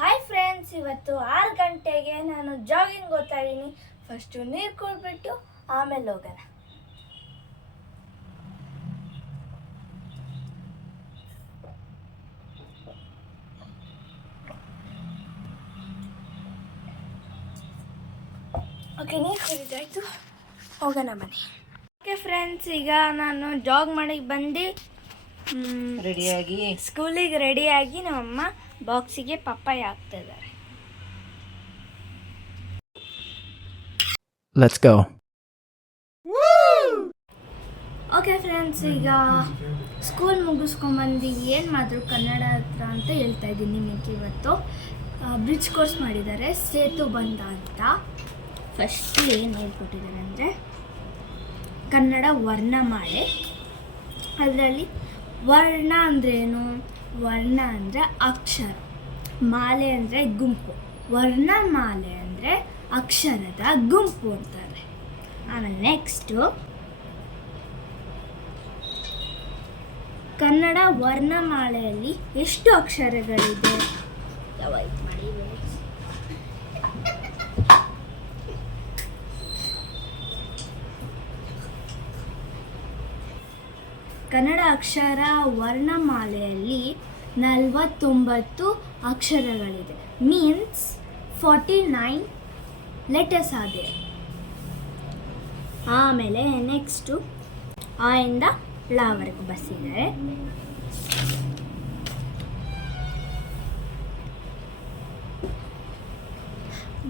Hi friends, ಇವತ್ತು 6 ಗಂಟೆಗೆ ನಾನು ಜಾಗಿಂಗ್ ಹೋಗ್ತಾ ಇದ್ದೀನಿ. ಫಸ್ಟು ನೀರು ಕುಡಿದ್ಬಿಟ್ಟು ಆಮೇಲೆ ಹೋಗೋಣ. ಓಕೆ, ನೀರು ಕುಡಿದಾಯ್ತು, ಹೋಗೋಣ ಬನ್ನಿ. ಓಕೆ ಫ್ರೆಂಡ್ಸ್, ಈಗ ನಾನು ಜಾಗ್ ಮಾಡಿ ಬಂದು ರೆಡಿಯಾಗಿ ಸ್ಕೂಲಿಗೆ ರೆಡಿಯಾಗಿ ನಮ್ಮಮ್ಮ ಬಾಕ್ಸಿಗೆ ಪಪ್ಪಾಯ ಹಾಕ್ತಿದ್ದಾರೆ. Let's go. ಓಕೆ ಫ್ರೆಂಡ್ಸ್, ಈಗ ಸ್ಕೂಲ್ ಮುಗಿಸ್ಕೊಂಬಂದು ಏನು ಮಾಡಿದ್ರು ಕನ್ನಡ ಹತ್ರ ಅಂತ ಹೇಳ್ತಾ ಇದ್ದೀನಿ ನಿಮಗೆ. ಇವತ್ತು ಬ್ರಿಡ್ಜ್ ಕೋರ್ಸ್ ಮಾಡಿದ್ದಾರೆ, ಸೇತು ಬಂಧ ಅಂತ. ಫಸ್ಟ್ ಏನು ಹೇಳ್ಕೊಟ್ಟಿದ್ದಾರೆ ಅಂದರೆ ಕನ್ನಡ ವರ್ಣಮಾಲೆ. ಅದರಲ್ಲಿ ವರ್ಣ ಅಂದ್ರೇನು? ವರ್ಣ ಅಂದರೆ ಅಕ್ಷರ, ಮಾಲೆ ಅಂದರೆ ಗುಂಪು. ವರ್ಣಮಾಲೆ ಅಂದರೆ ಅಕ್ಷರದ ಗುಂಪು ಅಂತಾರೆ. ಆಮೇಲೆ ನೆಕ್ಸ್ಟು ಕನ್ನಡ ವರ್ಣಮಾಲೆಯಲ್ಲಿ ಎಷ್ಟು ಅಕ್ಷರಗಳಿದೆ? ಕನ್ನಡ ಅಕ್ಷರ ವರ್ಣಮಾಲೆಯಲ್ಲಿ 49 ಅಕ್ಷರಗಳಿದೆ. ಮೀನ್ಸ್ 49 ಲೆಟರ್ಸ್ ಆಗಿದೆ. ಆಮೇಲೆ ನೆಕ್ಸ್ಟು ಆ ಇಂದ ಳವರೆಗೂ ಬರೆಸಿದ್ದಾರೆ.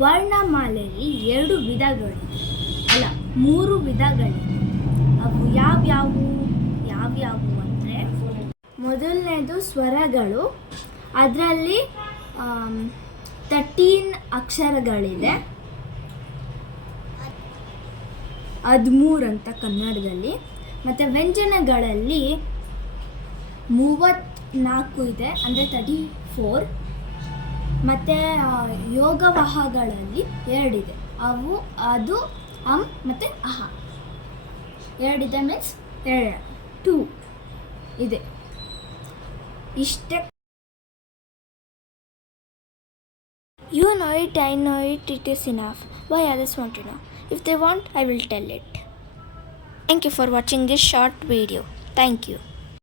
ವರ್ಣಮಾಲೆಯಲ್ಲಿ 2 ವಿಧಗಳಿದೆ, ಅಲ್ಲ 3 ವಿಧಗಳಿದೆ. ಅವು ಯಾವ್ಯಾವು ಅಂದರೆ ಮೊದಲನೇದು ಸ್ವರಗಳು. ಅದರಲ್ಲಿ 13 ಅಕ್ಷರಗಳಿದೆ, 13 ಅಂತ ಕನ್ನಡದಲ್ಲಿ. ಮತ್ತು ವ್ಯಂಜನಗಳಲ್ಲಿ 34 ಇದೆ, ಅಂದರೆ 34. ಮತ್ತು ಯೋಗವಾಹಗಳಲ್ಲಿ 2 ಇದೆ, ಅದು ಅಂ ಮತ್ತು ಅಹ 2 ಇದೆ. ಮೀನ್ಸ್ 2 ಇದೆ. ಇಷ್ಟೇ. You know it, I know it, it is enough. Why others want to know? If they want, I will tell it. Thank you for watching this short video. Thank you.